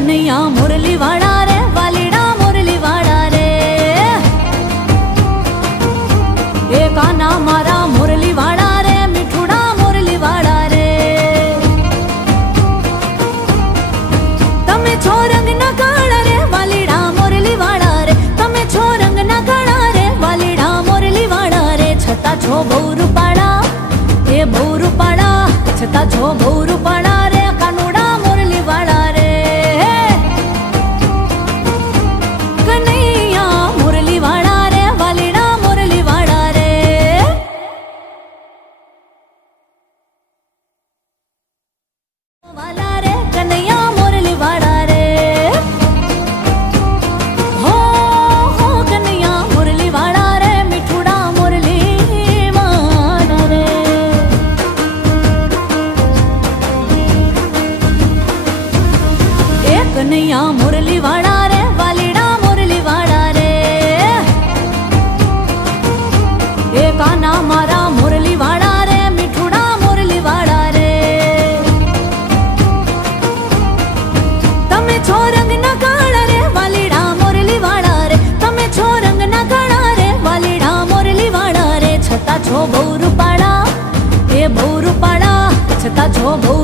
કનૈયા મુરલી વાળા રે વાલીડા મુરલી વાળા રે એ કાના મારા મુરલી વાળા રે મીઠુડા મુરલી વાળા રે તમે છો રંગના કાળા રે વાલીડા મુરલી વાળા રે તમે છો રંગના કાળા રે વાલીડા મુરલી વાળા રે છતાં છો બહુ રૂપાળા એ બહુ રૂપાળા છતાં છો બહુ રૂપાળા રે કાનુડા મુરલી વાળા રે કનૈયા મુરલી વાળા રે વાલીડા મુરલી વાળા રે વાલા રે કનૈયા મુરલી વાળા રે હો હો કનૈયા મુરલી વાળા રે મીઠુડા મુરલી વાળા રે એ કનૈયા મુરલી વાળા રે વાલીડા મુરલી વાળા રે એ કાના મારા મુરલી વાળા રે મીઠુડા મુરલી વાળા રે તમે છો રંગના કાળા રે વાલીડા મુરલી વાળા રે તમે છો રંગના કાળા રે વાલીડા મુરલી વાળા રે છતાં છો બહુ રૂપાળા એ બહુ રૂપાળા છતાં છો બહુ